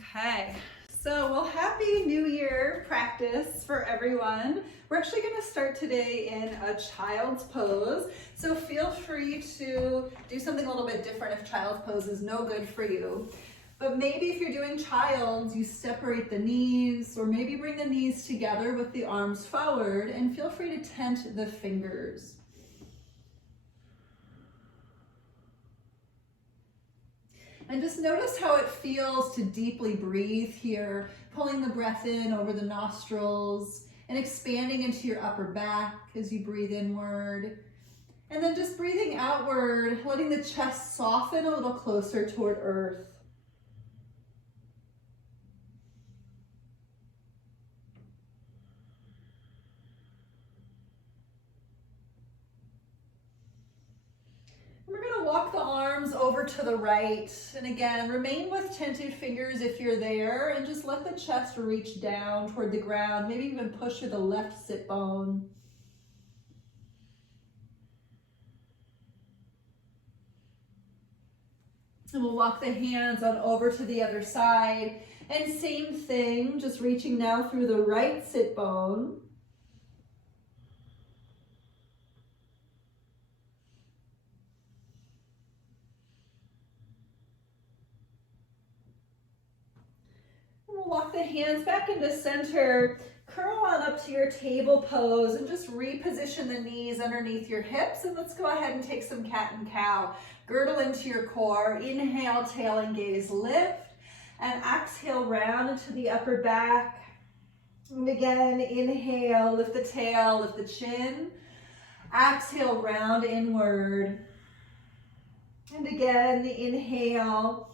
Okay, so well, happy New Year practice for everyone. We're actually going to start today in a child's pose. So feel free to do something a little bit different if child's pose is no good for you. But maybe if you're doing child's, you separate the knees, or maybe bring the knees together with the arms forward, and feel free to tent the fingers. And just notice how it feels to deeply breathe here, pulling the breath in over the nostrils and expanding into your upper back as you breathe inward. And then just breathing outward, letting the chest soften a little closer toward earth. Walk the arms over to the right, and again, remain with tented fingers if you're there, and just let the chest reach down toward the ground, maybe even push through the left sit bone. And we'll walk the hands on over to the other side, and same thing, just reaching now through the right sit bone. We'll walk the hands back into center, curl on up to your table pose, and just reposition the knees underneath your hips. And let's go ahead and take some cat and cow. Girdle into your core, inhale, tail and gaze lift, and exhale, round into the upper back. And again, inhale, lift the tail, lift the chin. Exhale, round inward. And again, inhale.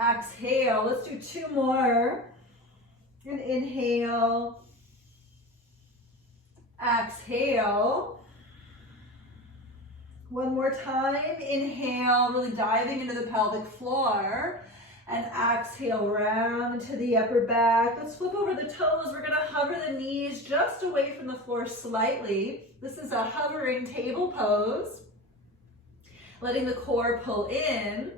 Exhale, let's do two more. And inhale, exhale. One more time, inhale, really diving into the pelvic floor. And exhale, round into the upper back. Let's flip over the toes. We're gonna hover the knees just away from the floor slightly. This is a hovering table pose. Letting the core pull in.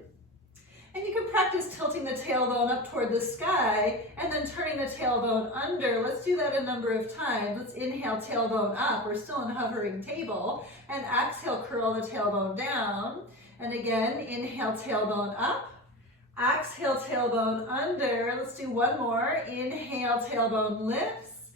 And you can practice tilting the tailbone up toward the sky and then turning the tailbone under. Let's do that a number of times. Let's inhale, tailbone up. We're still in hovering table. And exhale, curl the tailbone down. And again, inhale, tailbone up. Exhale, tailbone under. Let's do one more. Inhale, tailbone lifts.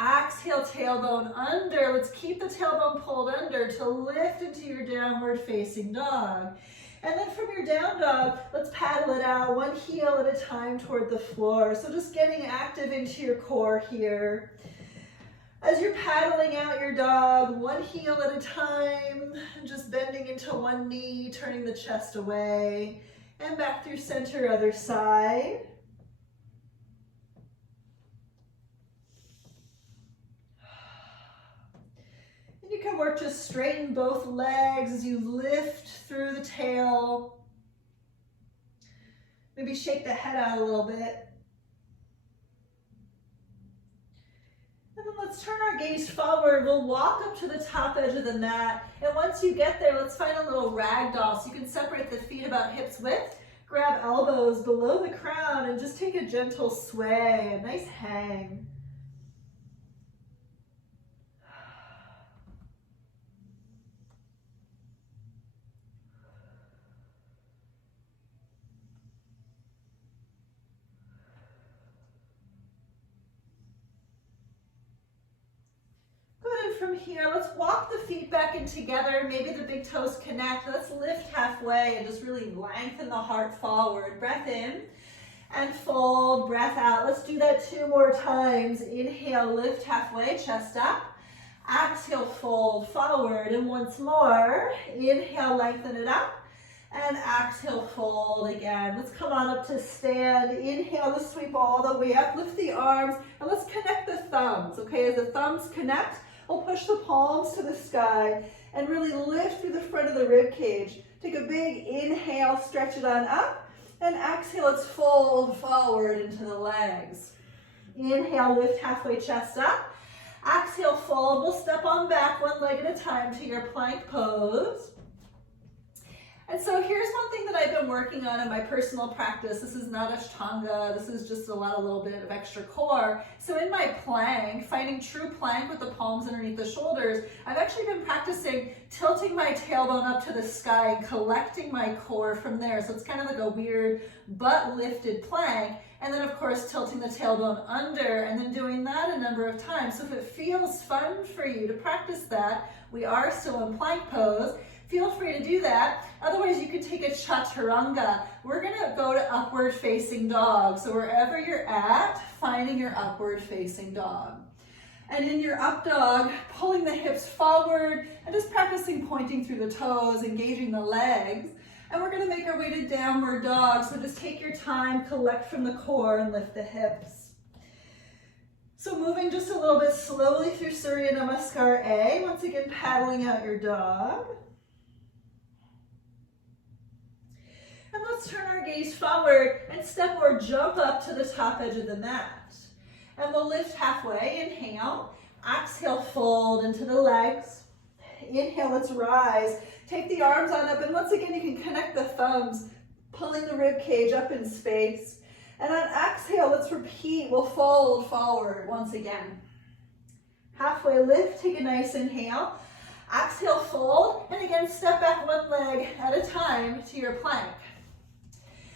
Exhale, tailbone under. Let's keep the tailbone pulled under to lift into your downward facing dog. And then from your down dog, let's paddle it out one heel at a time toward the floor. So just getting active into your core here. As you're paddling out your dog, one heel at a time, just bending into one knee, turning the chest away, and back through center, other side. You can work to straighten both legs as you lift through the tail. Maybe shake the head out a little bit. And then let's turn our gaze forward. We'll walk up to the top edge of the mat. And once you get there, let's find a little ragdoll. So you can separate the feet about hips width, grab elbows below the crown, and just take a gentle sway, a nice hang. From here, let's walk the feet back in together. Maybe the big toes connect. Let's lift halfway and just really lengthen the heart forward. Breath in and fold, breath out. Let's do that two more times. Inhale, lift halfway, chest up. Exhale, fold forward. And once more, inhale, lengthen it up. And exhale, fold again. Let's come on up to stand. Inhale to sweep all the way up. Lift the arms and let's connect the thumbs. Okay, as the thumbs connect, we'll push the palms to the sky and really lift through the front of the rib cage. Take a big inhale, stretch it on up, and exhale, let's fold forward into the legs. Inhale, lift halfway, chest up. Exhale, fold. We'll step on back one leg at a time to your plank pose. And so here's one thing that I've been working on in my personal practice. This is not Ashtanga. This is just a little bit of extra core. So in my plank, finding true plank with the palms underneath the shoulders, I've actually been practicing tilting my tailbone up to the sky and collecting my core from there. So it's kind of like a weird butt lifted plank. And then of course tilting the tailbone under and then doing that a number of times. So if it feels fun for you to practice that, we are still in plank pose. Feel free to do that. Otherwise, you could take a chaturanga. We're gonna go to upward facing dog. So wherever you're at, finding your upward facing dog. And in your up dog, pulling the hips forward and just practicing pointing through the toes, engaging the legs. And we're gonna make our way to downward dog. So just take your time, collect from the core and lift the hips. So moving just a little bit slowly through Surya Namaskar A. Once again, paddling out your dog. And let's turn our gaze forward and step or jump up to the top edge of the mat. And we'll lift halfway, inhale, exhale, fold into the legs. Inhale, let's rise. Take the arms on up, and once again, you can connect the thumbs, pulling the rib cage up in space. And on exhale, let's repeat, we'll fold forward once again. Halfway lift, take a nice inhale. Exhale, fold, and again, step back one leg at a time to your plank.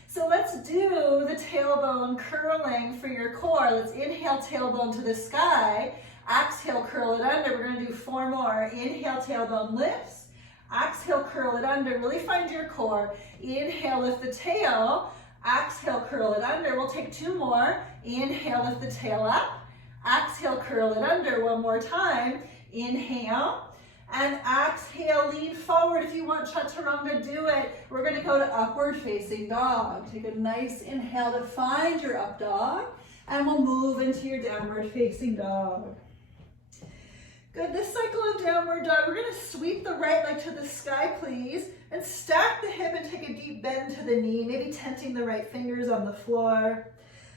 So let's do the tailbone curling for your core. Let's inhale, tailbone to the sky. Exhale, curl it under. We're gonna do 4 more. Inhale, tailbone lifts. Exhale, curl it under. Really find your core. Inhale, lift the tail. Exhale, curl it under. We'll take 2 more. Inhale, lift the tail up. Exhale, curl it under. 1 more time. Inhale. And exhale, lean forward. If you want chaturanga, do it. We're gonna go to upward facing dog. Take a nice inhale to find your up dog, and we'll move into your downward facing dog. Good, this cycle of downward dog, we're gonna sweep the right leg to the sky, please, and stack the hip and take a deep bend to the knee, maybe tenting the right fingers on the floor.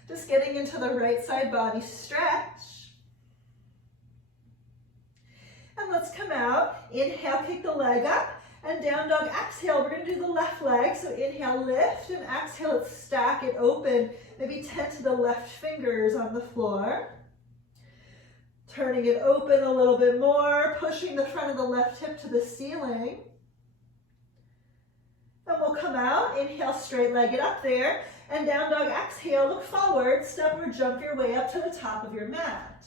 Just getting into the right side body stretch. And let's come out. Inhale, kick the leg up, and down dog, exhale. We're gonna do the left leg. So inhale, lift, and exhale, let's stack it open. Maybe tent to the left fingers on the floor. Turning it open a little bit more, pushing the front of the left hip to the ceiling. And we'll come out, inhale, straight leg it up there, and down dog, exhale, look forward, step or jump your way up to the top of your mat.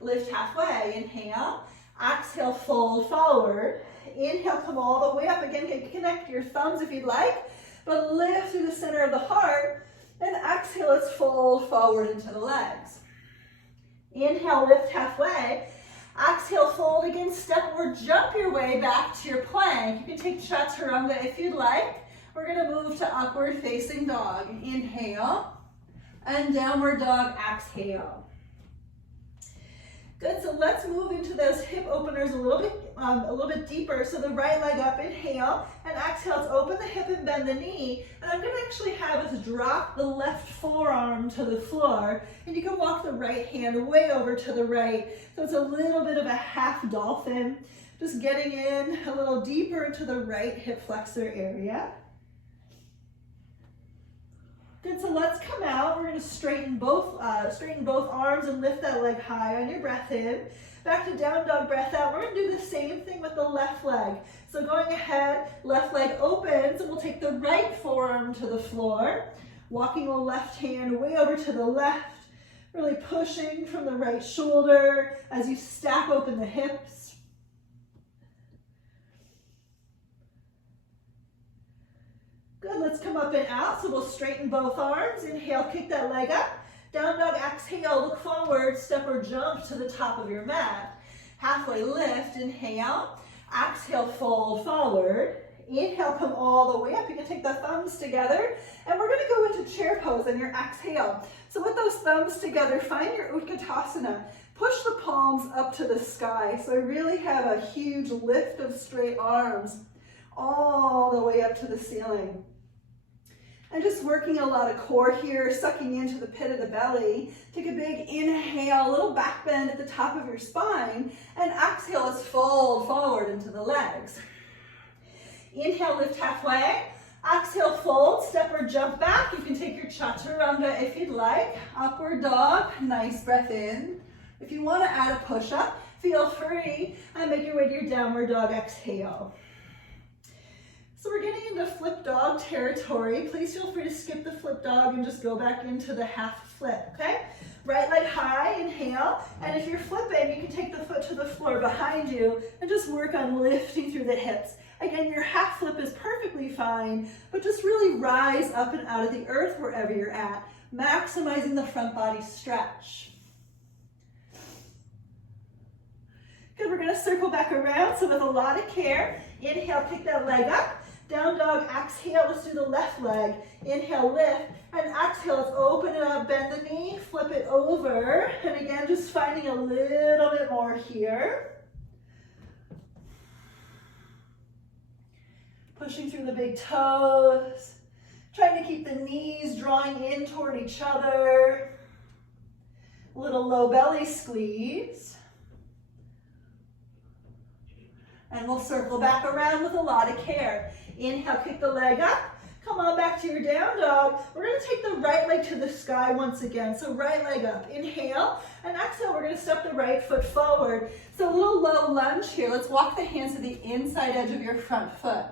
Lift halfway, inhale. Exhale, fold forward. Inhale, come all the way up. Again, connect your thumbs if you'd like, but lift through the center of the heart. And exhale, let's fold forward into the legs. Inhale, lift halfway. Exhale, fold again, step or jump your way back to your plank. You can take chaturanga if you'd like. We're gonna move to upward facing dog. Inhale, and downward dog, exhale. Good, so let's move into those hip openers a little bit deeper. So the right leg up, inhale, and exhale, let's open the hip and bend the knee. And I'm gonna actually have us drop the left forearm to the floor, and you can walk the right hand way over to the right. So it's a little bit of a half dolphin, just getting in a little deeper into the right hip flexor area. Good, so let's come out. We're gonna straighten both arms and lift that leg high on your breath in. Back to down dog, breath out. We're gonna do the same thing with the left leg. So going ahead, left leg opens, and we'll take the right forearm to the floor, walking the left hand way over to the left, really pushing from the right shoulder as you stack open the hips. Good, let's come up and out. So we'll straighten both arms. Inhale, kick that leg up. Down dog, exhale, look forward, step or jump to the top of your mat. Halfway lift, inhale. Exhale, fold forward. Inhale, come all the way up. You can take the thumbs together. And we're gonna go into chair pose on your exhale. So with those thumbs together, find your Utkatasana. Push the palms up to the sky. So I really have a huge lift of straight arms all the way up to the ceiling. And just working a lot of core here, sucking into the pit of the belly. Take a big inhale, a little back bend at the top of your spine, and exhale, let's fold forward into the legs. Inhale, lift halfway. Exhale, fold, step or jump back. You can take your chaturanga if you'd like. Upward dog, nice breath in. If you want to add a push-up, feel free and make your way to your downward dog, exhale. So we're getting into flip dog territory. Please feel free to skip the flip dog and just go back into the half flip, okay? Right leg high, inhale, and if you're flipping, you can take the foot to the floor behind you and just work on lifting through the hips. Again, your half flip is perfectly fine, but just really rise up and out of the earth wherever you're at, maximizing the front body stretch. Good, we're gonna circle back around, so with a lot of care, inhale, kick that leg up, down dog, exhale, let's do the left leg. Inhale, lift, and exhale, let's open it up, bend the knee, flip it over, and again, just finding a little bit more here. Pushing through the big toes, trying to keep the knees drawing in toward each other. A little low belly squeeze. And we'll circle back around with a lot of care. Inhale, kick the leg up. Come on back to your down dog. We're gonna take the right leg to the sky once again. So right leg up, inhale, and exhale, we're gonna step the right foot forward. So a little low lunge here. Let's walk the hands to the inside edge of your front foot.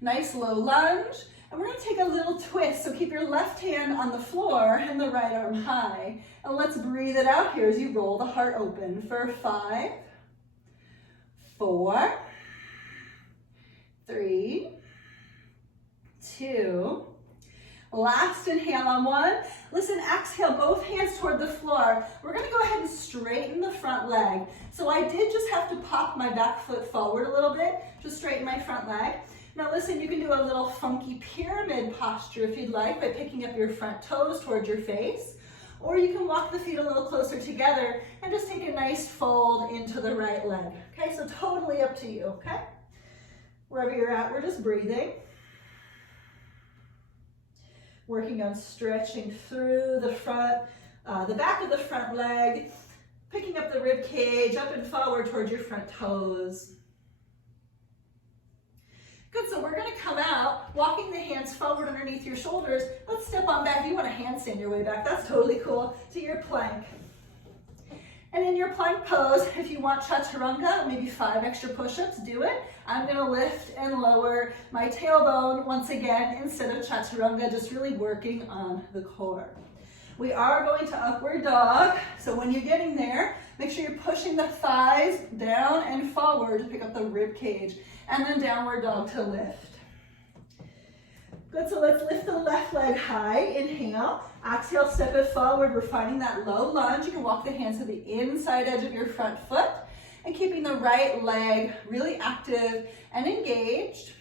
Nice low lunge, and we're gonna take a little twist. So keep your left hand on the floor and the right arm high. And let's breathe it out here as you roll the heart open for 5, 4, 3, 2, last inhale on 1. Listen, exhale, both hands toward the floor. We're gonna go ahead and straighten the front leg. So I did just have to pop my back foot forward a little bit, just straighten my front leg. Now listen, you can do a little funky pyramid posture if you'd like by picking up your front toes towards your face, or you can walk the feet a little closer together and just take a nice fold into the right leg. Okay, so totally up to you, okay? Wherever you're at, we're just breathing. Working on stretching through the front, the back of the front leg, picking up the rib cage, up and forward towards your front toes. Good, so we're gonna come out, walking the hands forward underneath your shoulders. Let's step on back. If you wanna handstand your way back, that's totally cool, to your plank. And in your plank pose, if you want chaturanga, maybe 5 extra push-ups, do it. I'm gonna lift and lower my tailbone once again instead of chaturanga, just really working on the core. We are going to upward dog, so when you're getting there, make sure you're pushing the thighs down and forward to pick up the rib cage, and then downward dog to lift. Good, so let's lift the left leg high, inhale, exhale, step it forward. We're finding that low lunge. You can walk the hands to the inside edge of your front foot and keeping the right leg really active and engaged.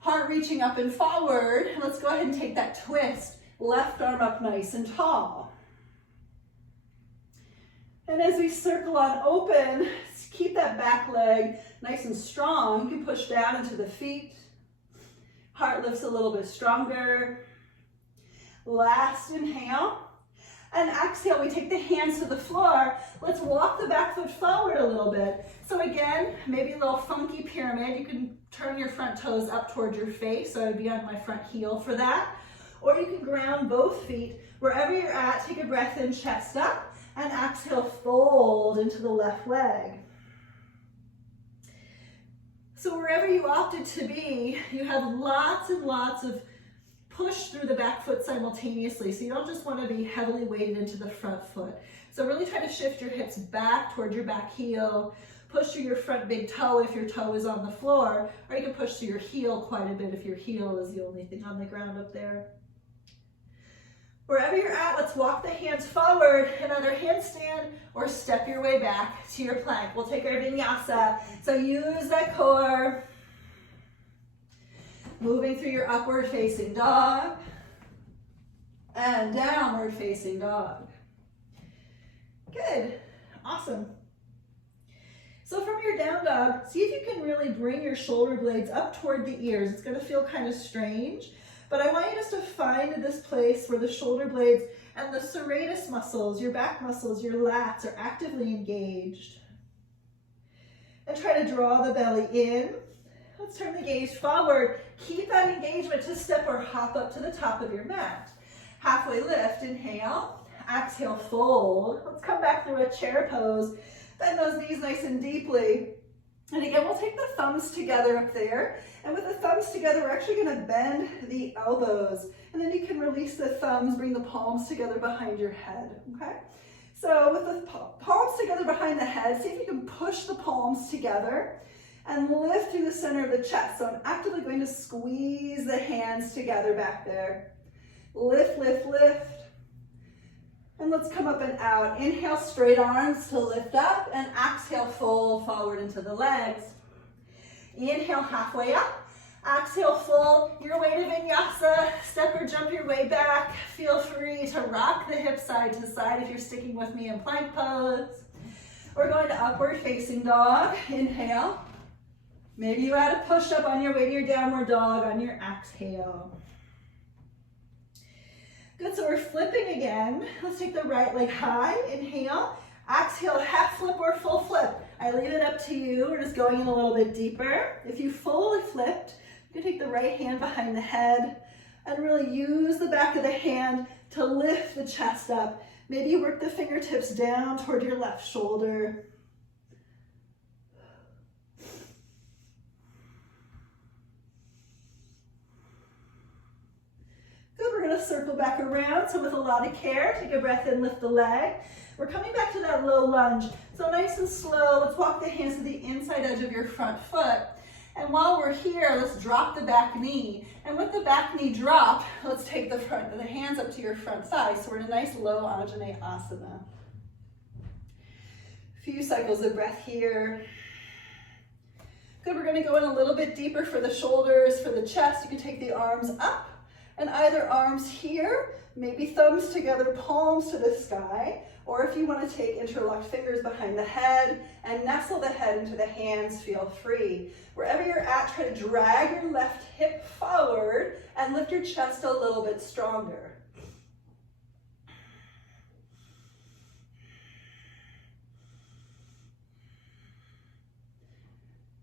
Heart reaching up and forward. And let's go ahead and take that twist. Left arm up nice and tall. And as we circle on open, keep that back leg nice and strong. You can push down into the feet. Heart lifts a little bit stronger. Last inhale. And exhale, we take the hands to the floor. Let's walk the back foot forward a little bit. So again, maybe a little funky pyramid. You can turn your front toes up towards your face. So I'd be on my front heel for that. Or you can ground both feet. Wherever you're at, take a breath in, chest up, and exhale, fold into the left leg. So wherever you opted to be, you have lots and lots of push through the back foot simultaneously. So you don't just want to be heavily weighted into the front foot. So really try to shift your hips back towards your back heel. Push through your front big toe if your toe is on the floor, or you can push through your heel quite a bit if your heel is the only thing on the ground up there. Wherever you're at, let's walk the hands forward, another handstand, or step your way back to your plank. We'll take our vinyasa. So use that core. Moving through your upward facing dog and downward facing dog. Good, awesome. So from your down dog, see if you can really bring your shoulder blades up toward the ears. It's gonna feel kind of strange, but I want you just to find this place where the shoulder blades and the serratus muscles, your back muscles, your lats are actively engaged. And try to draw the belly in Let's turn the gaze forward. Keep that engagement to step or hop up to the top of your mat. Halfway lift, inhale. Exhale, fold. Let's come back through a chair pose. Bend those knees nice and deeply. And again, we'll take the thumbs together up there. And with the thumbs together, we're actually going to bend the elbows. And then you can release the thumbs, bring the palms together behind your head, okay? So with the palms together behind the head, see if you can push the palms together and lift through the center of the chest. So I'm actively going to squeeze the hands together back there. Lift, lift, lift. And let's come up and out. Inhale, straight arms to lift up, and exhale, fold forward into the legs. Inhale, halfway up. Exhale, fold your way to Vinyasa. Step or jump your way back. Feel free to rock the hips side to side if you're sticking with me in plank pose. We're going to upward facing dog. Inhale. Maybe you add a push-up on your way to your downward dog on your exhale. Good, so we're flipping again. Let's take the right leg high, inhale. Exhale, half flip or full flip. I leave it up to you. We're just going in a little bit deeper. If you fully flipped, you can take the right hand behind the head and really use the back of the hand to lift the chest up. Maybe you work the fingertips down toward your left shoulder. We're going to circle back around. So with a lot of care, take a breath in, lift the leg. We're coming back to that low lunge. So nice and slow, let's walk the hands to the inside edge of your front foot. And while we're here, let's drop the back knee. And with the back knee drop, let's take the hands up to your front thigh. So we're in a nice low Anjane Asana. Few cycles of breath here. Good, we're going to go in a little bit deeper for the shoulders, for the chest. You can take the arms up. And either arms here, maybe thumbs together, palms to the sky, or if you want to take interlocked fingers behind the head and nestle the head into the hands, feel free. Wherever you're at, try to drag your left hip forward and lift your chest a little bit stronger.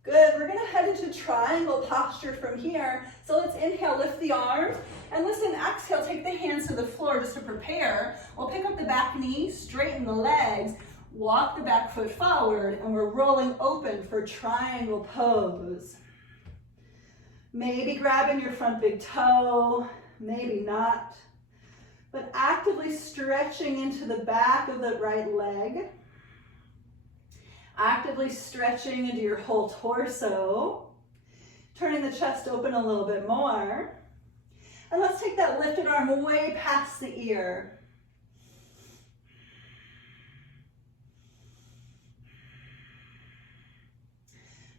Good, we're gonna head into triangle posture from here. So let's inhale, lift the arms, and listen, exhale, take the hands to the floor just to prepare. We'll pick up the back knee, straighten the legs, walk the back foot forward, and we're rolling open for triangle pose. Maybe grabbing your front big toe, maybe not, but actively stretching into the back of the right leg. Actively stretching into your whole torso, turning the chest open a little bit more. And let's take that lifted arm way past the ear.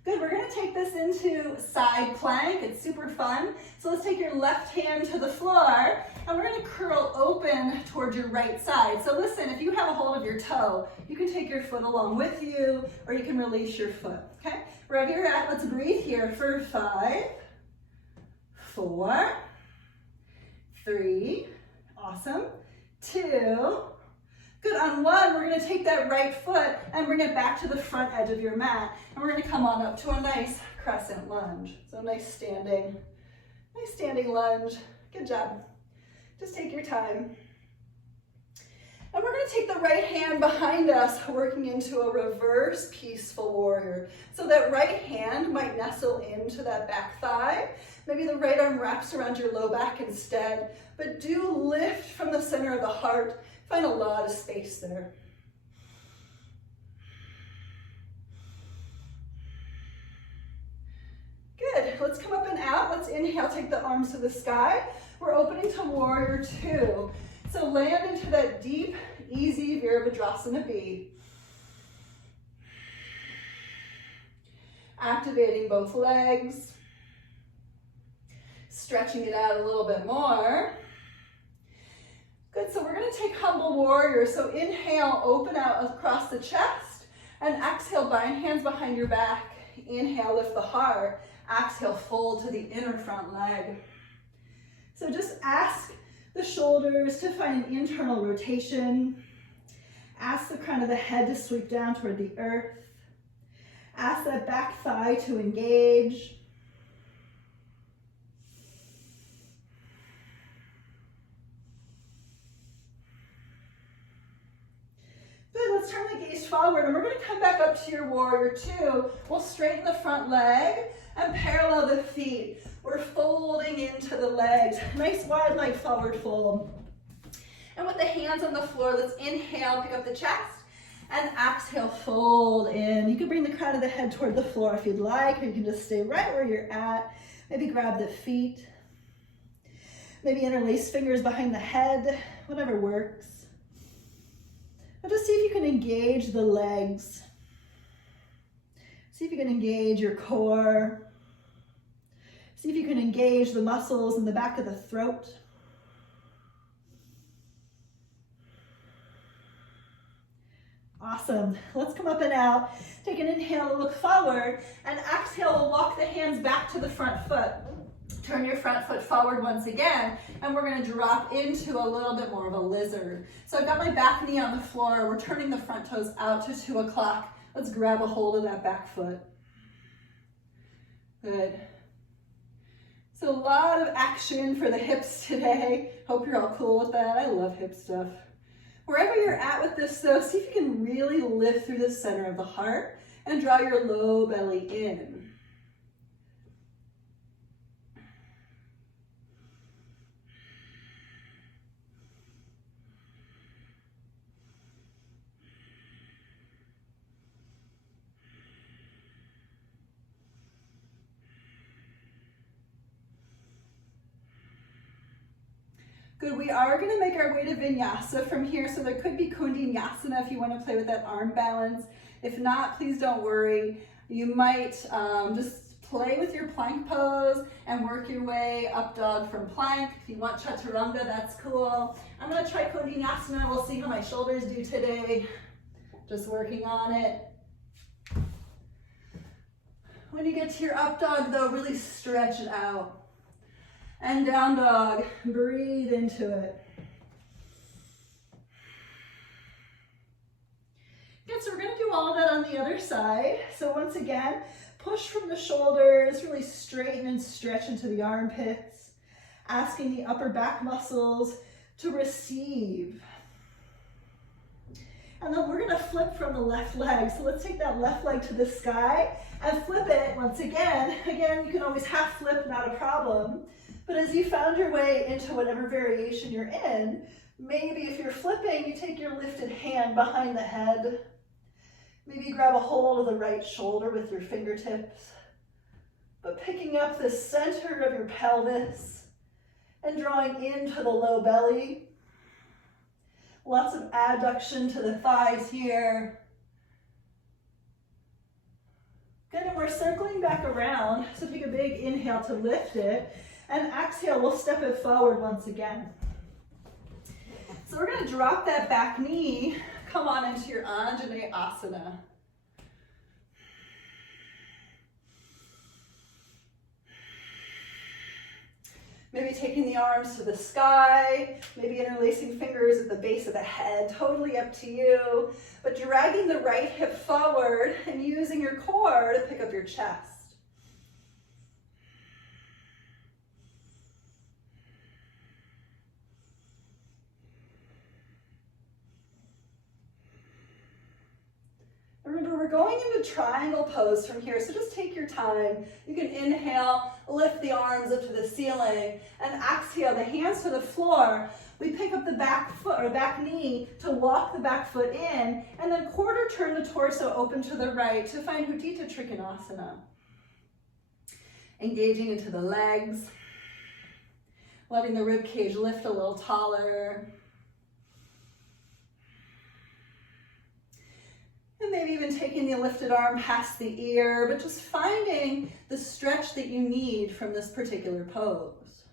Good, we're gonna take this into side plank. It's super fun. So let's take your left hand to the floor and we're gonna curl open towards your right side. So listen, if you have a hold of your toe, you can take your foot along with you or you can release your foot, okay? Wherever you're at, let's breathe here for 5, 4, 3, awesome, 2, good, on 1, we're gonna take that right foot and bring it back to the front edge of your mat. And we're gonna come on up to a nice crescent lunge. So nice standing lunge. Good job. Just take your time. And we're gonna take the right hand behind us, working into a reverse peaceful warrior. So that right hand might nestle into that back thigh. Maybe the right arm wraps around your low back instead, but do lift from the center of the heart. Find a lot of space there. Good, let's come up and out. Let's inhale, take the arms to the sky. We're opening to warrior 2. So land into that deep, easy Virabhadrasana B. Activating both legs. Stretching it out a little bit more. Good, so we're gonna take humble warrior. So inhale, open out across the chest, and exhale, bind hands behind your back. Inhale, lift the heart. Exhale, fold to the inner front leg. So just ask the shoulders to find an internal rotation. Ask the crown of the head to sweep down toward the earth. Ask that back thigh to engage. forward, and we're going to come back up to your warrior two. We'll straighten the front leg and parallel the feet. We're folding into the legs. Nice wide leg forward fold. And with the hands on the floor, let's inhale, pick up the chest, and exhale, fold in. You can bring the crown of the head toward the floor if you'd like, or you can just stay right where you're at. Maybe grab the feet. Maybe interlace fingers behind the head, whatever works. But just see if you can engage the legs. See if you can engage your core. See if you can engage the muscles in the back of the throat. Awesome. Let's come up and out. Take an inhale, look forward, and exhale, we'll walk the hands back to the front foot. Turn your front foot forward once again, and we're going to drop into a little bit more of a lizard. So I've got my back knee on the floor. We're turning the front toes out to 2 o'clock. Let's grab a hold of that back foot. Good. So a lot of action for the hips today. Hope you're all cool with that. I love hip stuff. Wherever you're at with this though, see if you can really lift through the center of the heart and draw your low belly in. Good, we are going to make our way to Vinyasa from here, so there could be Kundinasana if you want to play with that arm balance. If not, please don't worry. You might just play with your plank pose and work your way up dog from plank. If you want Chaturanga, that's cool. I'm going to try Kundinasana. We'll see how my shoulders do today. Just working on it. When you get to your up dog though, really stretch it out. And down dog, breathe into it. Good, so we're gonna do all of that on the other side. So once again, push from the shoulders, really straighten and stretch into the armpits, asking the upper back muscles to receive. And then we're gonna flip from the left leg. So let's take that left leg to the sky and flip it once again. Again, you can always half flip, not a problem. But as you found your way into whatever variation you're in, maybe if you're flipping, you take your lifted hand behind the head. Maybe you grab a hold of the right shoulder with your fingertips. But picking up the center of your pelvis and drawing into the low belly. Lots of adduction to the thighs here. Good, and we're circling back around. So take a big inhale to lift it. And exhale, we'll step it forward once again. So we're going to drop that back knee, come on into your Anjaneyasana. Maybe taking the arms to the sky, maybe interlacing fingers at the base of the head, totally up to you. But dragging the right hip forward and using your core to pick up your chest. Remember, we're going into triangle pose from here, so just take your time. You can inhale, lift the arms up to the ceiling, and exhale, the hands to the floor. We pick up the back foot or back knee to walk the back foot in, and then quarter turn the torso open to the right to find Hudita Trikanasana. Engaging into the legs, letting the rib cage lift a little taller. And maybe even taking the lifted arm past the ear, but just finding the stretch that you need from this particular pose.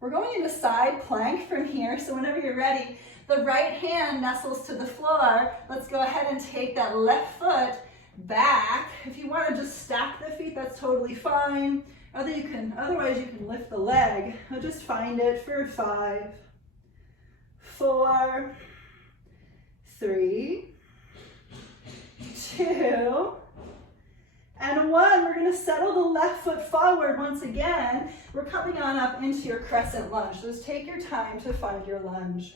We're going into side plank from here, so whenever you're ready, the right hand nestles to the floor. Let's go ahead and take that left foot back. If you want to just stack the feet, that's totally fine. Otherwise you can lift the leg. I'll just find it for 5, 4, 3, 2, And one. We're going to settle the left foot forward once again. We're coming on up into your crescent lunge. So just take your time to find your lunge.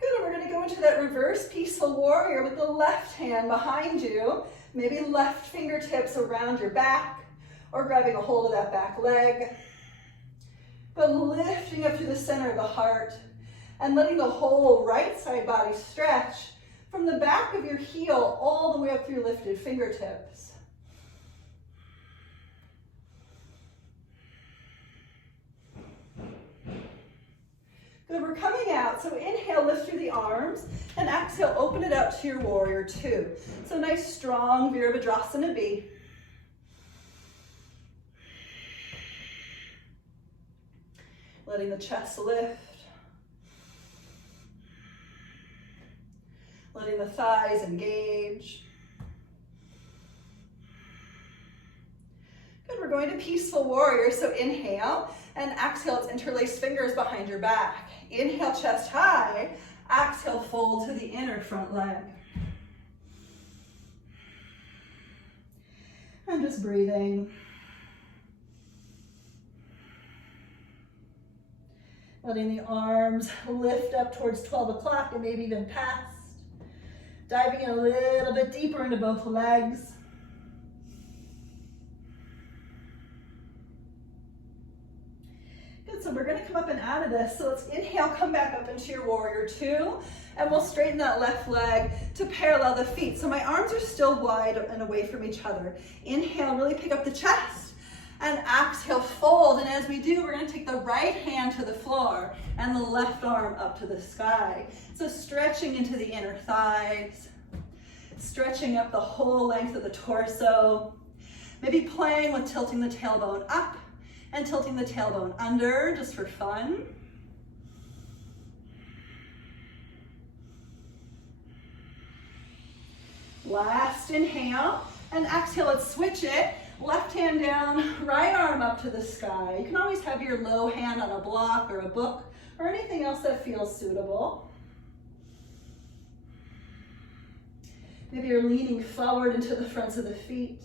Good, and we're going to go into that reverse peaceful warrior with the left hand behind you. Maybe left fingertips around your back or grabbing a hold of that back leg. But lifting up to the center of the heart and letting the whole right side body stretch from the back of your heel all the way up through lifted fingertips. Good, we're coming out. So inhale, lift through the arms, and exhale, open it out to your warrior two. So nice, strong Virabhadrasana B. Letting the chest lift. Letting the thighs engage. Good, we're going to peaceful warrior. So inhale and exhale, it's interlaced fingers behind your back. Inhale, chest high. Exhale, fold to the inner front leg. And just breathing. Letting the arms lift up towards 12 o'clock and maybe even past. Diving in a little bit deeper into both legs. Good, so we're going to come up and out of this. So let's inhale, come back up into your warrior two, and we'll straighten that left leg to parallel the feet. So my arms are still wide and away from each other. Inhale, really pick up the chest, and exhale, fold. And as we do, we're going to take the right hand to the floor and the left arm up to the sky. So stretching into the inner thighs, stretching up the whole length of the torso, maybe playing with tilting the tailbone up and tilting the tailbone under just for fun. Last inhale, and exhale, let's switch it. Left hand down, right arm up to the sky. You can always have your low hand on a block or a book or anything else that feels suitable. Maybe you're leaning forward into the fronts of the feet.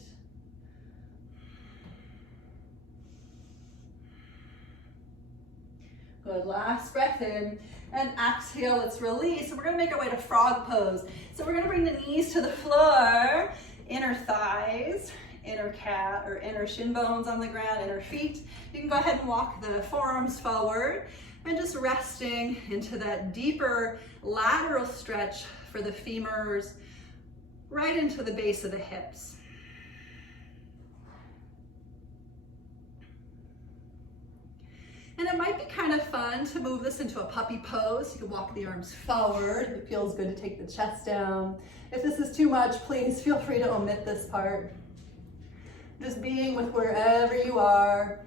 Good, last breath in, and exhale, let's release. So we're gonna make our way to frog pose. So we're gonna bring the knees to the floor, inner thighs, inner cat or inner shin bones on the ground, inner feet. You can go ahead and walk the forearms forward and just resting into that deeper lateral stretch for the femurs, right into the base of the hips. And it might be kind of fun to move this into a puppy pose. You can walk the arms forward. It feels good to take the chest down. If this is too much, please feel free to omit this part. Just being with wherever you are.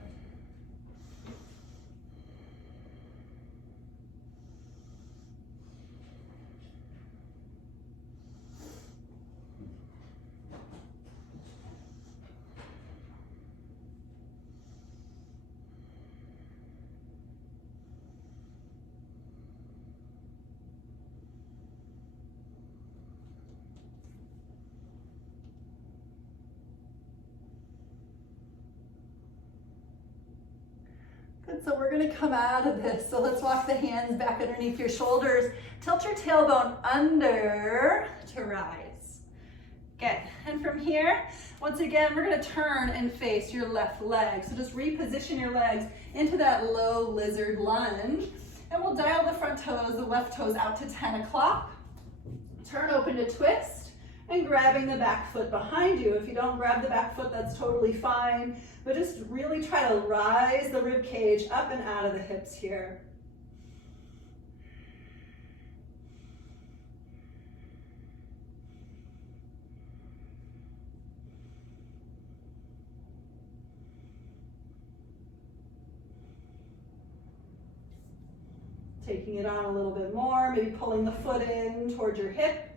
Good, so we're gonna come out of this. So let's walk the hands back underneath your shoulders. Tilt your tailbone under to rise. Good, and from here, once again, we're gonna turn and face your left leg. So just reposition your legs into that low lizard lunge. And we'll dial the front toes, the left toes out to 10 o'clock. Turn open to twist and grabbing the back foot behind you. If you don't grab the back foot, that's totally fine. But just really try to rise the rib cage up and out of the hips here. Taking it on a little bit more, maybe pulling the foot in towards your hip.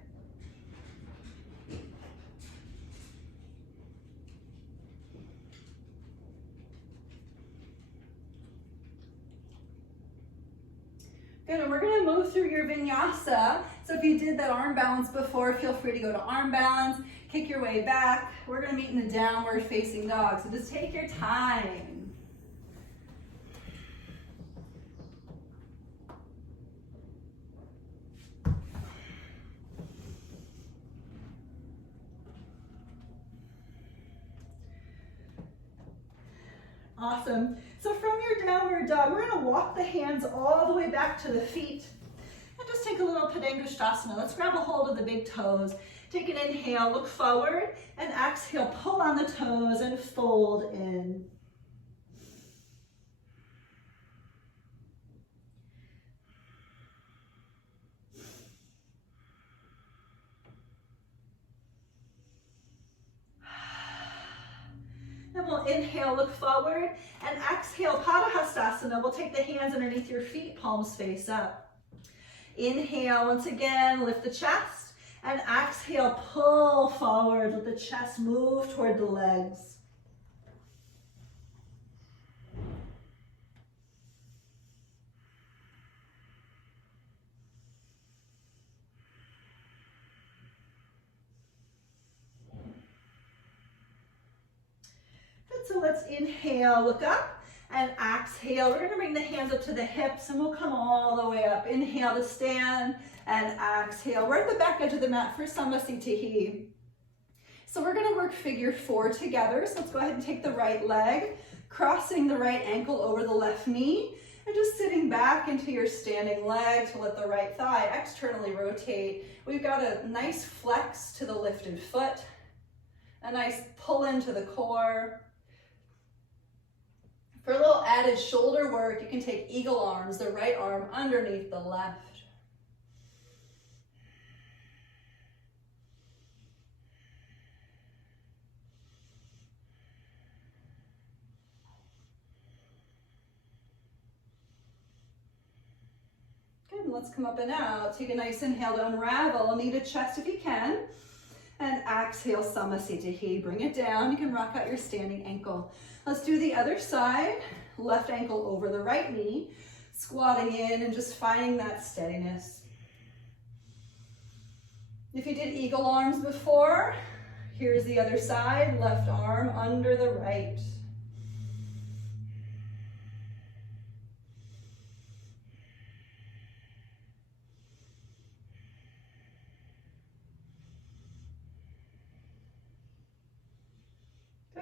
Good, and we're gonna move through your vinyasa. So if you did that arm balance before, feel free to go to arm balance, kick your way back. We're gonna meet in the downward facing dog. So just take your time. Awesome. So from your downward dog, we're going to walk the hands all the way back to the feet and just take a little Padangusthasana. Let's grab a hold of the big toes. Take an inhale, look forward, and exhale, pull on the toes and fold in. And we'll inhale, look forward, and exhale, Padahastasana. We'll take the hands underneath your feet, palms face up. Inhale, once again, lift the chest, and exhale, pull forward. Let the chest move toward the legs. So let's inhale, look up, and exhale. We're going to bring the hands up to the hips, and we'll come all the way up. Inhale to stand, and exhale. We're at the back edge of the mat for Samasthiti. So we're going to work figure 4 together. So let's go ahead and take the right leg, crossing the right ankle over the left knee, and just sitting back into your standing leg to let the right thigh externally rotate. We've got a nice flex to the lifted foot, a nice pull into the core. For a little added shoulder work, you can take eagle arms, the right arm underneath the left. Good, and let's come up and out. Take a nice inhale to unravel, knee to chest if you can. And exhale, Samasthiti. Bring it down. You can rock out your standing ankle. Let's do the other side. Left ankle over the right knee. Squatting in and just finding that steadiness. If you did eagle arms before, here's the other side. Left arm under the right.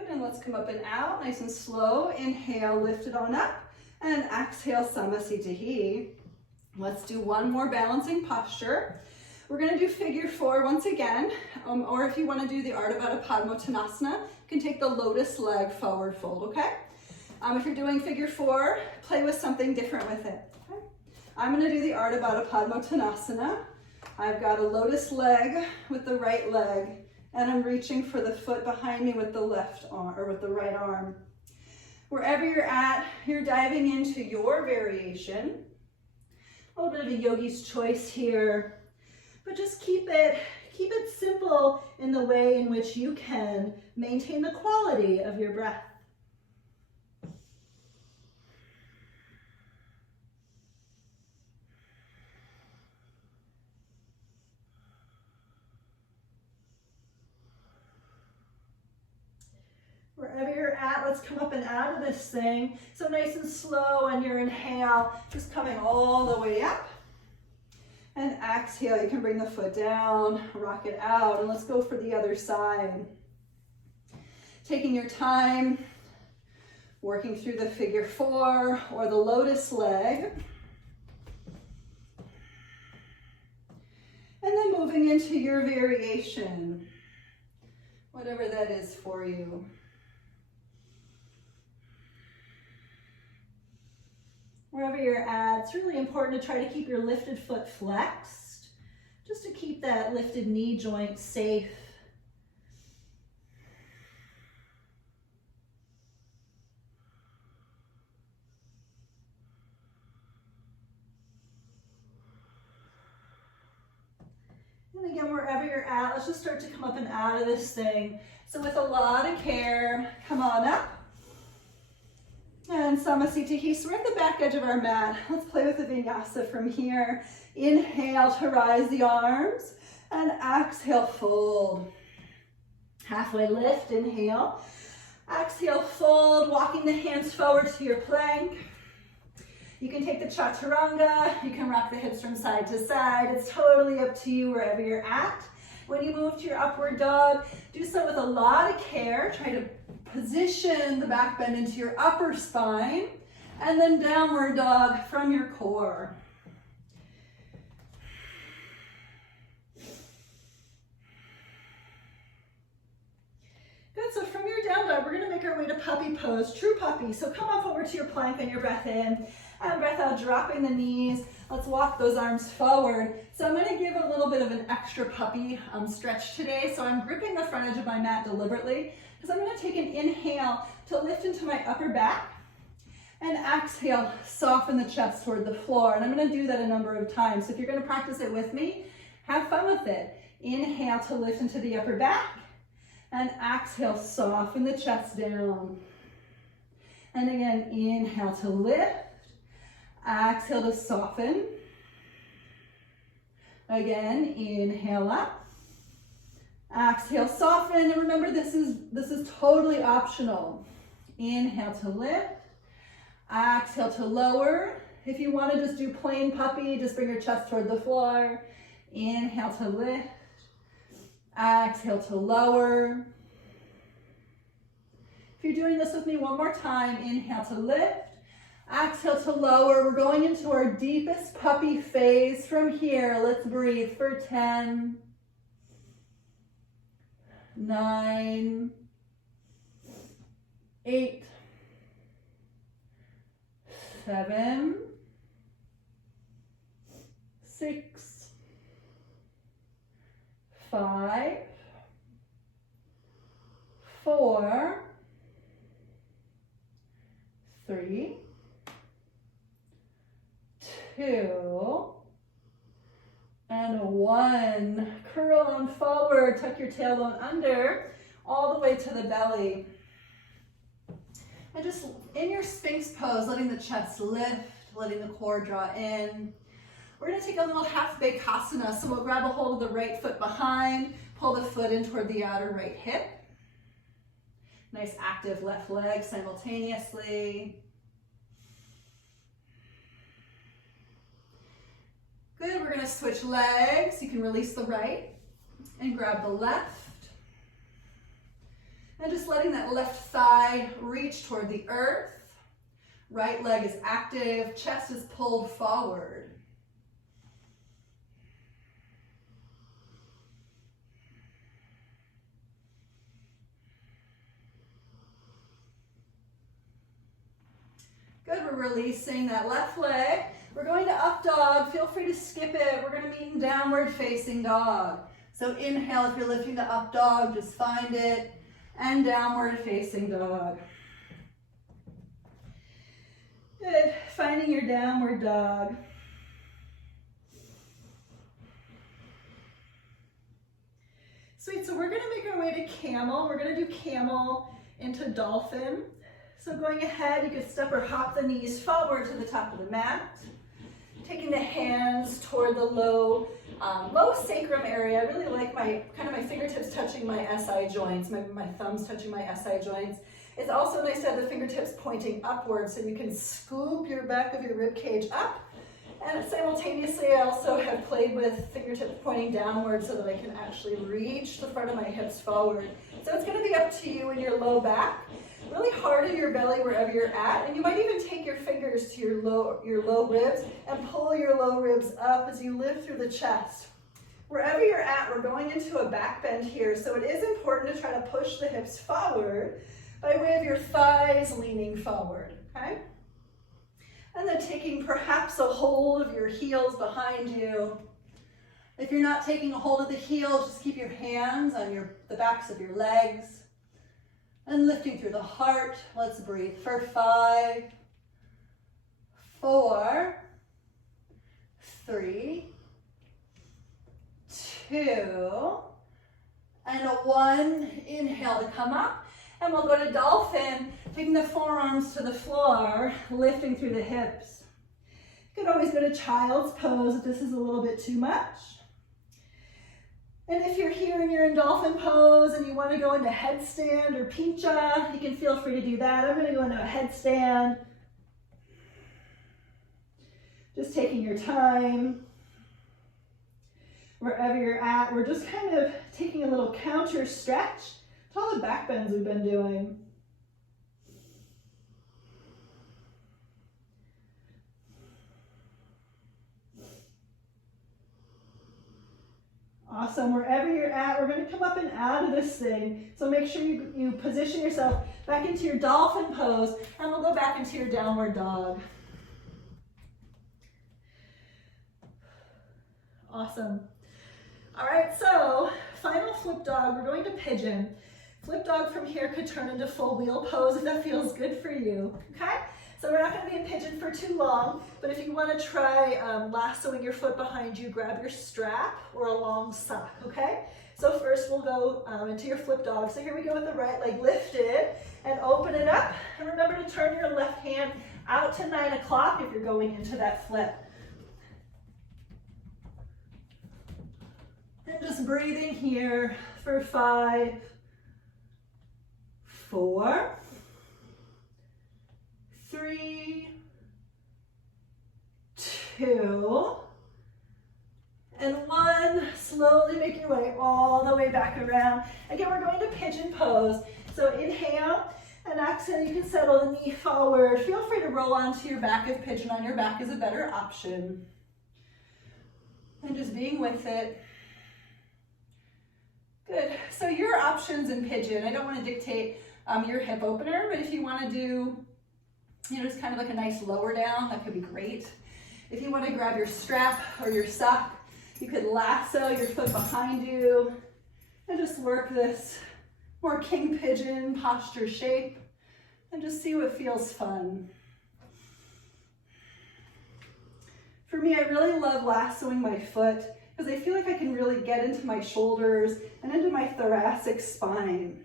And let's come up and out, nice and slow. Inhale, lift it on up, and exhale, Samasthiti. Let's do one more balancing posture. We're going to do figure 4 once again, or if you want to do the Ardha Padmottanasana, you can take the lotus leg forward fold, okay? If you're doing figure 4, play with something different with it. Okay? I'm going to do the Ardha Padmottanasana. I've got a lotus leg with the right leg, and I'm reaching for the foot behind me with the left arm, or with the right arm. Wherever you're at, you're diving into your variation. A little bit of a yogi's choice here, but just keep it simple in the way in which you can maintain the quality of your breath. Wherever you're at, let's come up and out of this thing. So nice and slow on your inhale, just coming all the way up. And exhale, you can bring the foot down, rock it out, and let's go for the other side. Taking your time, working through the figure 4 or the lotus leg. And then moving into your variation, whatever that is for you. Wherever you're at, it's really important to try to keep your lifted foot flexed, just to keep that lifted knee joint safe. And again, wherever you're at, let's just start to come up and out of this thing. So with a lot of care, come on up. And Samasthiti. So we're at the back edge of our mat. Let's play with the Vinyasa from here. Inhale to rise the arms and exhale, fold. Halfway lift, inhale. Exhale, fold, walking the hands forward to your plank. You can take the chaturanga, you can rock the hips from side to side. It's totally up to you wherever you're at. When you move to your upward dog, do so with a lot of care. Try to position the back bend into your upper spine, and then downward dog from your core. Good, so from your down dog, we're gonna make our way to puppy pose, true puppy. So come up over to your plank on your breath in, and breath out, dropping the knees. Let's walk those arms forward. So I'm gonna give a little bit of an extra puppy stretch today. So I'm gripping the front edge of my mat deliberately, because I'm gonna take an inhale to lift into my upper back, and exhale, soften the chest toward the floor. And I'm gonna do that a number of times. So if you're gonna practice it with me, have fun with it. Inhale to lift into the upper back, and exhale, soften the chest down. And again, inhale to lift, exhale to soften. Again, inhale up, exhale, soften. And remember, this is totally optional. Inhale to lift, exhale to lower. If you want to just do plain puppy, just bring your chest toward the floor. Inhale to lift, exhale to lower. If you're doing this with me one more time, inhale to lift, exhale to lower. We're going into our deepest puppy phase from here. Let's breathe for 10, 9, 8, 7, 6, 5, 4, 3, 2, and 1. Curl on forward, tuck your tailbone under, all the way to the belly. And just in your Sphinx pose, letting the chest lift, letting the core draw in. We're gonna take a little half badassery. So we'll grab a hold of the right foot behind, pull the foot in toward the outer right hip. Nice active left leg simultaneously. Good, we're gonna switch legs. You can release the right and grab the left. And just letting that left thigh reach toward the earth. Right leg is active, chest is pulled forward. Good, we're releasing that left leg. We're going to up dog. Feel free to skip it. We're going to meet in downward facing dog. So inhale if you're lifting the up dog, just find it. And downward facing dog. Good, finding your downward dog. Sweet, so we're going to make our way to camel. We're going to do camel into dolphin. So going ahead, you can step or hop the knees forward to the top of the mat. Taking the hands toward the low sacrum area. I really like my fingertips touching my SI joints, my thumbs touching my SI joints. It's also nice to have the fingertips pointing upwards so you can scoop your back of your rib cage up. And simultaneously, I also have played with fingertips pointing downward so that I can actually reach the front of my hips forward. So it's going to be up to you in your low back. Really hard in your belly wherever you're at, and you might even take your fingers to your low ribs and pull your low ribs up as you lift through the chest. Wherever you're at, we're going into a back bend here, so it is important to try to push the hips forward by way of your thighs leaning forward, okay? And then taking perhaps a hold of your heels behind you. If you're not taking a hold of the heels, just keep your hands on the backs of your legs. And lifting through the heart. Let's breathe for 5, 4, 3, 2, and a 1. Inhale to come up. And we'll go to Dolphin, taking the forearms to the floor, lifting through the hips. You could always go to Child's Pose if this is a little bit too much. And if you're here and you're in Dolphin Pose and you want to go into headstand or pincha, you can feel free to do that. I'm going to go into a headstand. Just taking your time. Wherever you're at, we're just kind of taking a little counter stretch to all the back bends we've been doing. Awesome. Wherever you're at, we're going to come up and out of this thing. So make sure you position yourself back into your Dolphin Pose, and we'll go back into your Downward Dog. Awesome. All right, so final Flip Dog, we're going to Pigeon. Flip Dog from here could turn into full wheel pose if that feels good for you, okay? So we're not going to be in Pigeon for too long, but if you want to try lassoing your foot behind you, grab your strap or a long sock, okay? So first we'll go into your Flip Dog. So here we go with the right leg lifted and open it up. And remember to turn your left hand out to 9 o'clock if you're going into that flip. And just breathing here for 5, 4, 3, 2, and 1. Slowly make your way all the way back around. Again, we're going to Pigeon Pose. So inhale and exhale. You can settle the knee forward. Feel free to roll onto your back if Pigeon on your back is a better option. And just being with it. Good. So your options in Pigeon, I don't want to dictate your hip opener, but if you want to do, just kind of like a nice lower down, that could be great. If you want to grab your strap or your sock, you could lasso your foot behind you and just work this more king pigeon posture shape and just see what feels fun. For me, I really love lassoing my foot because I feel like I can really get into my shoulders and into my thoracic spine.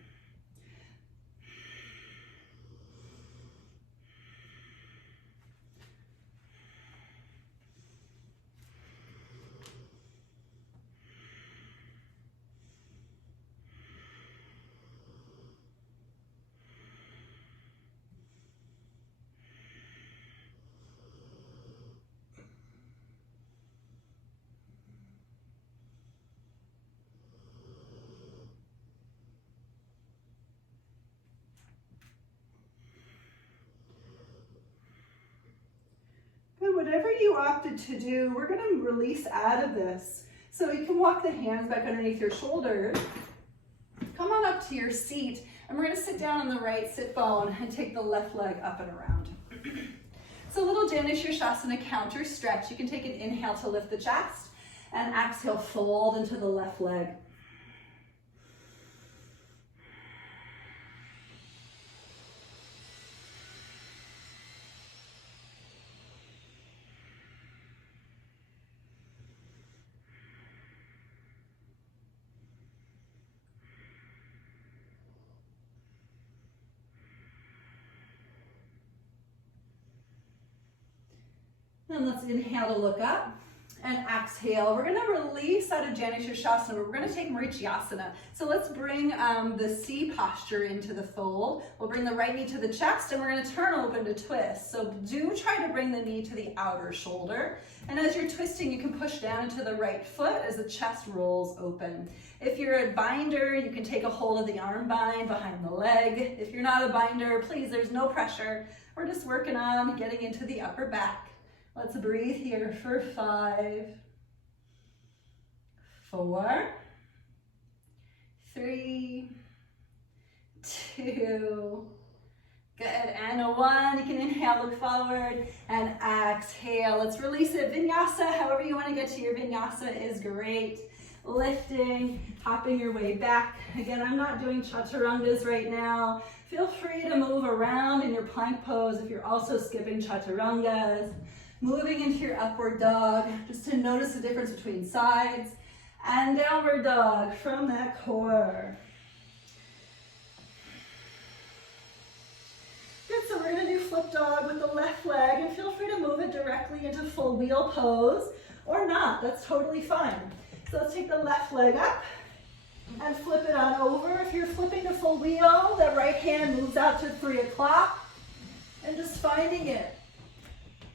Whatever you opted to do, we're going to release out of this. So you can walk the hands back underneath your shoulders. Come on up to your seat, and we're going to sit down on the right sit bone and take the left leg up and around. So little Janushirsasana counter stretch. You can take an inhale to lift the chest, and exhale, fold into the left leg. And let's inhale to look up and exhale. We're going to release out of Janushirsasana. We're going to take Marichyasana. So let's bring the C posture into the fold. We'll bring the right knee to the chest and we're going to turn open to twist. So do try to bring the knee to the outer shoulder. And as you're twisting, you can push down into the right foot as the chest rolls open. If you're a binder, you can take a hold of the arm bind behind the leg. If you're not a binder, please, there's no pressure. We're just working on getting into the upper back. Let's breathe here for 5, 4, 3, 2, good, and 1. You can inhale, look forward, and exhale. Let's release it. Vinyasa, however you want to get to your vinyasa is great. Lifting, hopping your way back. Again, I'm not doing chaturangas right now. Feel free to move around in your plank pose if you're also skipping chaturangas. Moving into your upward dog, just to notice the difference between sides, and downward dog from that core. So we're gonna do flip dog with the left leg, and feel free to move it directly into full wheel pose or not, that's totally fine. So let's take the left leg up and flip it on over. If you're flipping to full wheel, that right hand moves out to 3 o'clock and just finding it.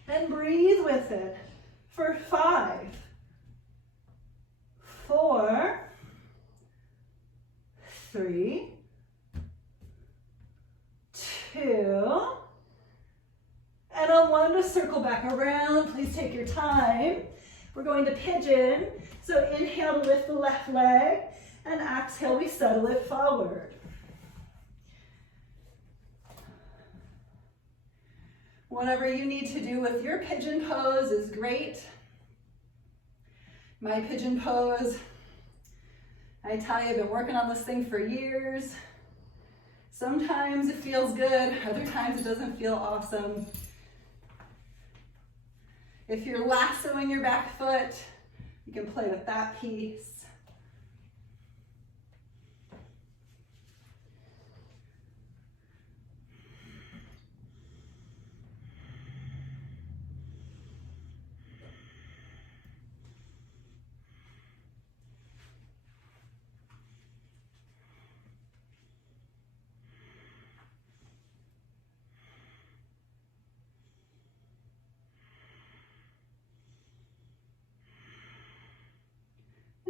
And breathe with it for 5, 4, 3, 2, and on 1 to circle back around. Please take your time. We're going to pigeon. So inhale to lift the left leg, and exhale, we settle it forward. Whatever you need to do with your pigeon pose is great. My pigeon pose, I tell you, I've been working on this thing for years. Sometimes it feels good, other times it doesn't feel awesome. If you're lassoing your back foot, you can play with that piece.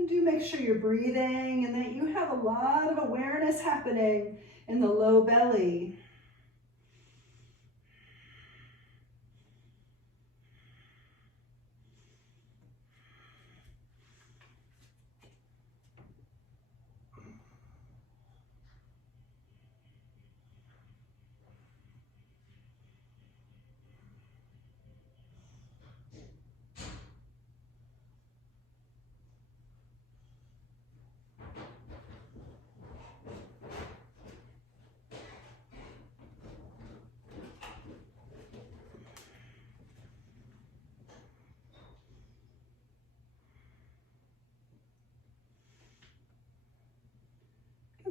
Do make sure you're breathing and that you have a lot of awareness happening in the low belly.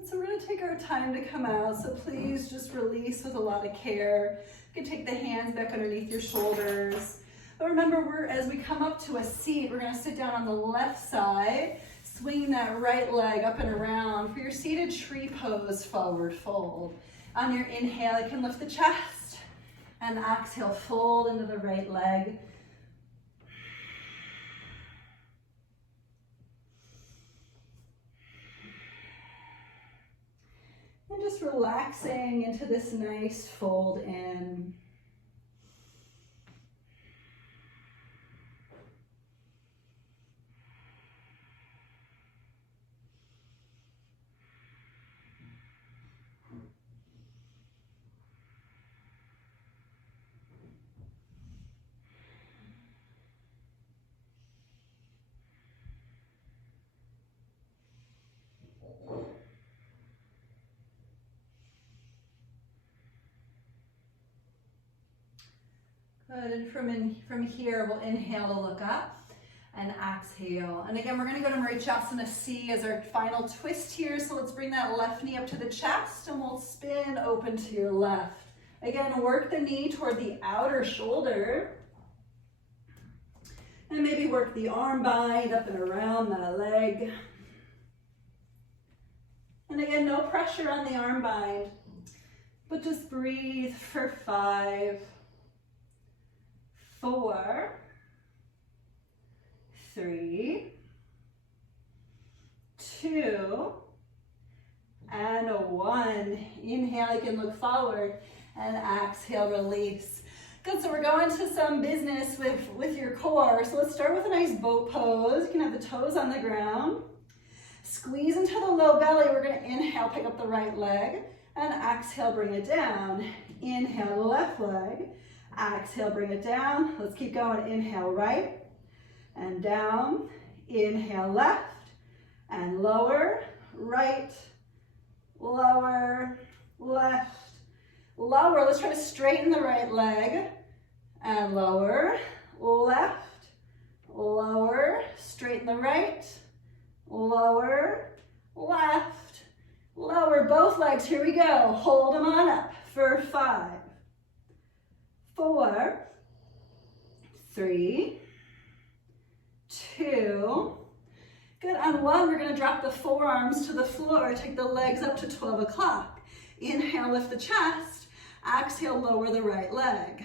So we're going to take our time to come out, so please just release with a lot of care. You can take the hands back underneath your shoulders. But remember, as we come up to a seat, we're going to sit down on the left side, swinging that right leg up and around for your seated tree pose, forward fold. On your inhale, you can lift the chest, and exhale, fold into the right leg. And just relaxing into this nice fold in. Good, and from here, we'll inhale to look up and exhale. And again, we're gonna go to Marichasana C as our final twist here. So let's bring that left knee up to the chest and we'll spin open to your left. Again, work the knee toward the outer shoulder. And maybe work the arm bind up and around that leg. And again, no pressure on the arm bind, but just breathe for 5, 4, 3, 2, and 1. Inhale, you can look forward, and exhale, release. Good, so we're going to some business with your core. So let's start with a nice boat pose. You can have the toes on the ground. Squeeze into the low belly. We're gonna inhale, pick up the right leg, and exhale, bring it down. Inhale, the left leg. Exhale, bring it down. Let's keep going. Inhale, right and down. Inhale, left and lower, right, lower, left, lower. Let's try to straighten the right leg and lower, left, lower, straighten the right, lower, left, lower. Both legs. Here we go. Hold them on up for 5, 4, 3, 2. Good. On 1, we're going to drop the forearms to the floor. Take the legs up to 12 o'clock. Inhale, lift the chest. Exhale, lower the right leg.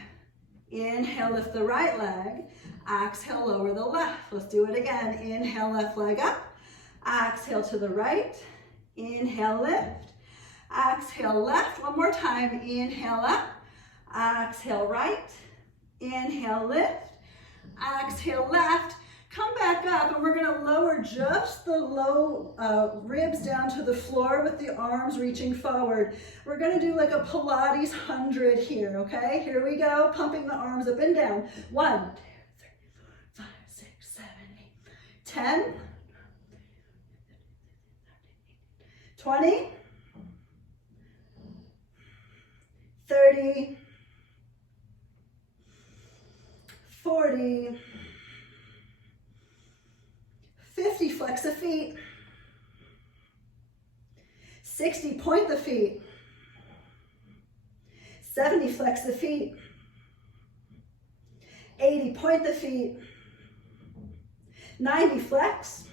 Inhale, lift the right leg. Exhale, lower the left. Let's do it again. Inhale, left leg up. Exhale to the right. Inhale, lift. Exhale, left. One more time. Inhale, up. Exhale, right. Inhale, lift. Exhale, left. Come back up, and we're going to lower just the low ribs down to the floor with the arms reaching forward. We're going to do like a Pilates 100 here, okay? Here we go, pumping the arms up and down. 1, 2, 3, 4, 5, 6, 7, 8, 10, 20, 30, 40, 50, flex the feet. 60, point the feet. 70, flex the feet. 80, point the feet. 90, flex.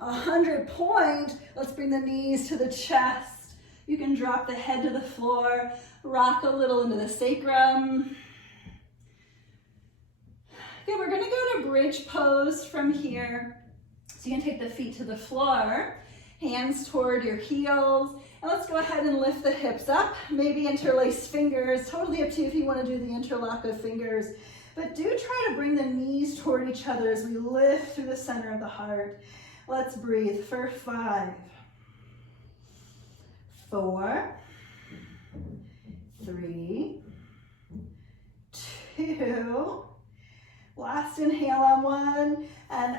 100, point. Let's bring the knees to the chest. You can drop the head to the floor, rock a little into the sacrum. Okay, we're gonna go to bridge pose from here. So you can take the feet to the floor, hands toward your heels, and let's go ahead and lift the hips up, maybe interlace fingers, totally up to you if you wanna do the interlock of fingers, but do try to bring the knees toward each other as we lift through the center of the heart. Let's breathe for 5, 4, 3, 2, last inhale on 1, and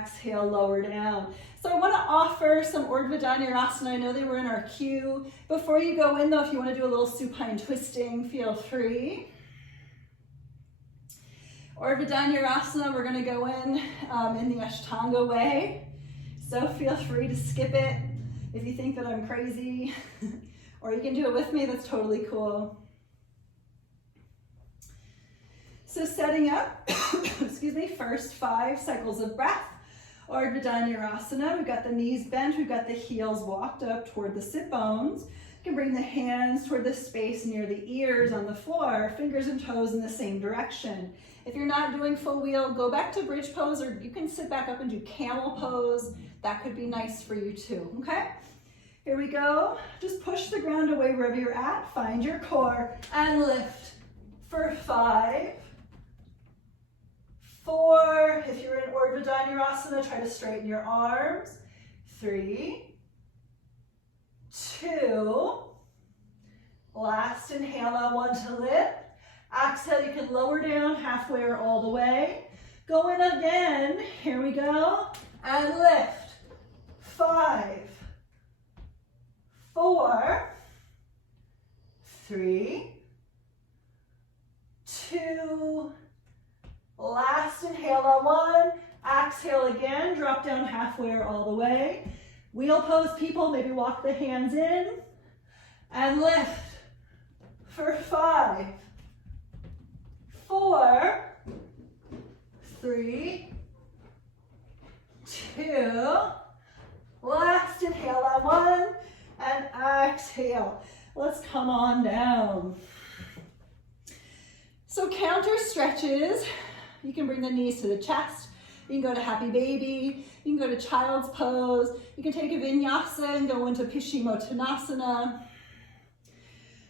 exhale, lower down. So I want to offer some Urdhva Dhanurasana. I know they were in our queue. Before you go in though, if you want to do a little supine twisting, feel free. Urdhva Dhanurasana, we're going to go in the Ashtanga way. So feel free to skip it if you think that I'm crazy, or you can do it with me, that's totally cool. So setting up, excuse me, first 5 cycles of breath, Urdhva Dhanurasana. We've got the knees bent, we've got the heels walked up toward the sit bones. You can bring the hands toward the space near the ears on the floor, fingers and toes in the same direction. If you're not doing full wheel, go back to bridge pose, or you can sit back up and do camel pose. That could be nice for you too, okay? Here we go. Just push the ground away wherever you're at, find your core, and lift for 5, 4, if you're in Urdhva Dhanurasana, try to straighten your arms. 3, 2, last inhale on 1 to lift. Exhale, you can lower down halfway or all the way. Go in again, here we go, and lift. 5, 4, 3, 2, last inhale on 1, exhale again, drop down halfway or all the way. Wheel pose, people, maybe walk the hands in, and lift for 5, 4, 3, 2, last inhale on 1, and exhale. Let's come on down. So counter stretches. You can bring the knees to the chest. You can go to happy baby. You can go to child's pose. You can take a vinyasa and go into Paschimottanasana.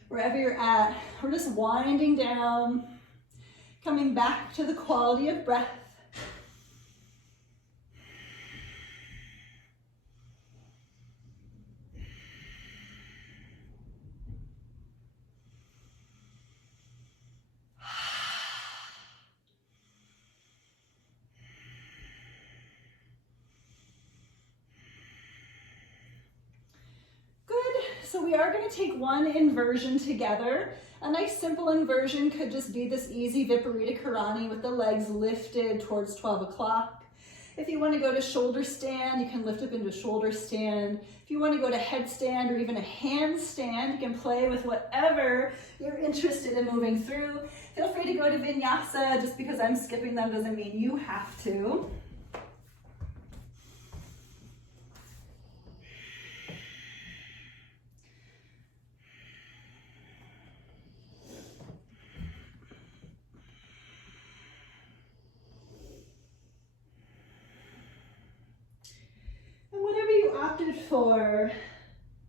Wherever you're at, we're just winding down, coming back to the quality of breath. So we are going to take one inversion together. A nice simple inversion could just be this easy Viparita Karani with the legs lifted towards 12 o'clock. If you want to go to shoulder stand, you can lift up into shoulder stand. If you want to go to headstand or even a handstand, you can play with whatever you're interested in moving through. Feel free to go to Vinyasa. Just because I'm skipping them doesn't mean you have to. For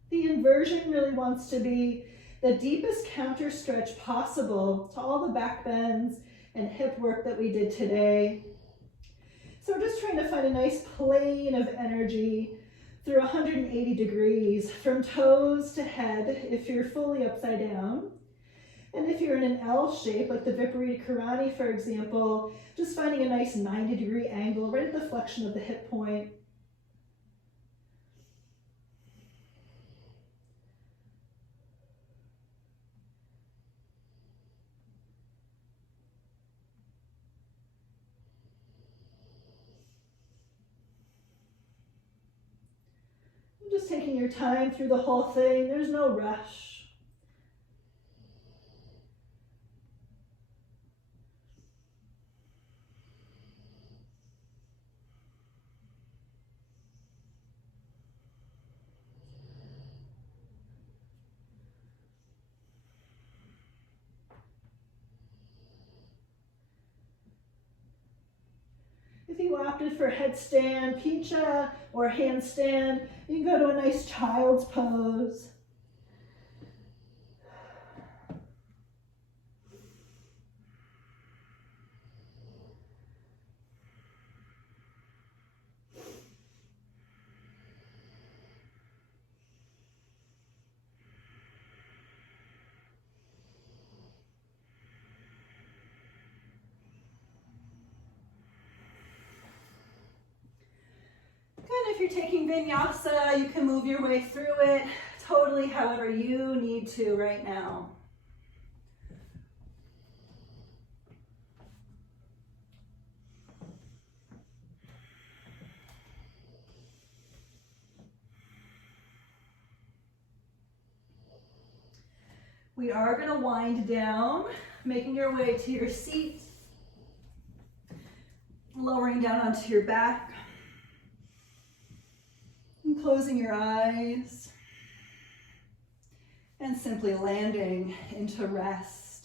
the inversion really wants to be the deepest counter stretch possible to all the back bends and hip work that we did today. So we're just trying to find a nice plane of energy through 180 degrees from toes to head if you're fully upside down. And if you're in an L shape, like the Viparita Karani, for example, just finding a nice 90-degree angle right at the flexion of the hip point. Just taking your time through the whole thing. There's no rush. If you opted for headstand, pincha, or handstand, you can go to a nice child's pose. If you're taking Vinyasa, you can move your way through it totally however you need to right now. We are going to wind down, making your way to your seat, lowering down onto your back. And closing your eyes and simply landing into rest.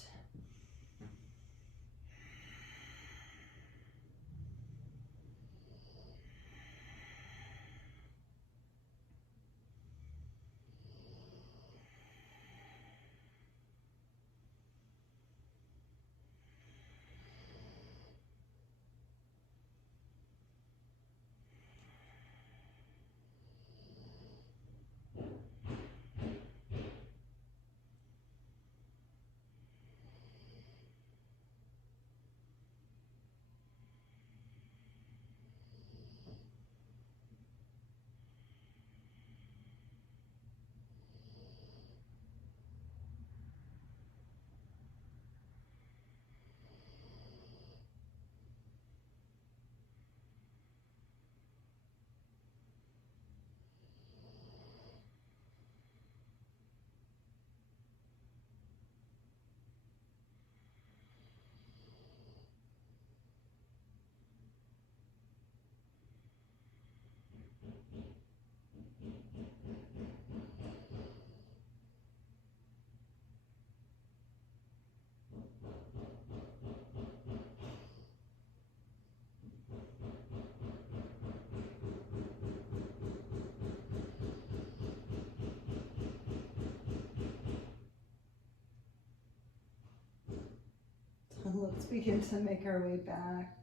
Let's begin to make our way back,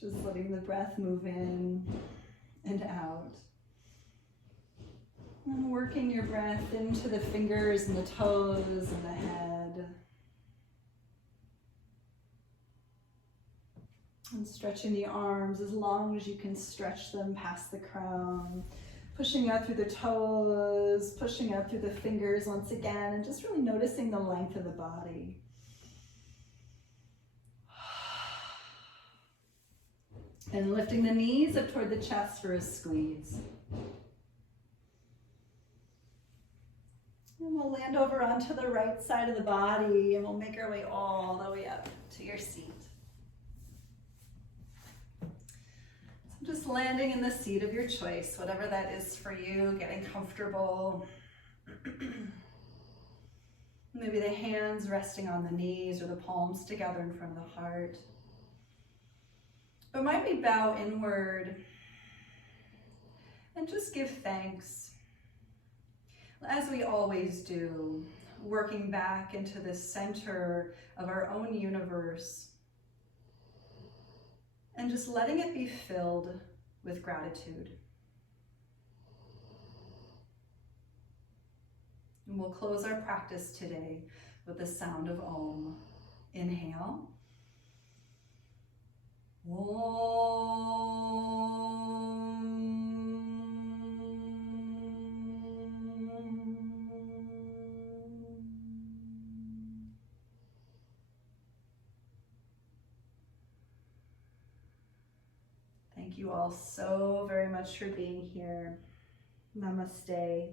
just letting the breath move in and out. And working your breath into the fingers and the toes and the head. And stretching the arms as long as you can stretch them past the crown. Pushing out through the toes, pushing out through the fingers once again, and just really noticing the length of the body. And lifting the knees up toward the chest for a squeeze. And we'll land over onto the right side of the body and we'll make our way all the way up to your seat. So just landing in the seat of your choice, whatever that is for you, getting comfortable. Maybe the hands resting on the knees or the palms together in front of the heart. But might we bow inward and just give thanks, as we always do, working back into the center of our own universe and just letting it be filled with gratitude. And we'll close our practice today with the sound of Om. Inhale. Thank you all so very much for being here. Namaste.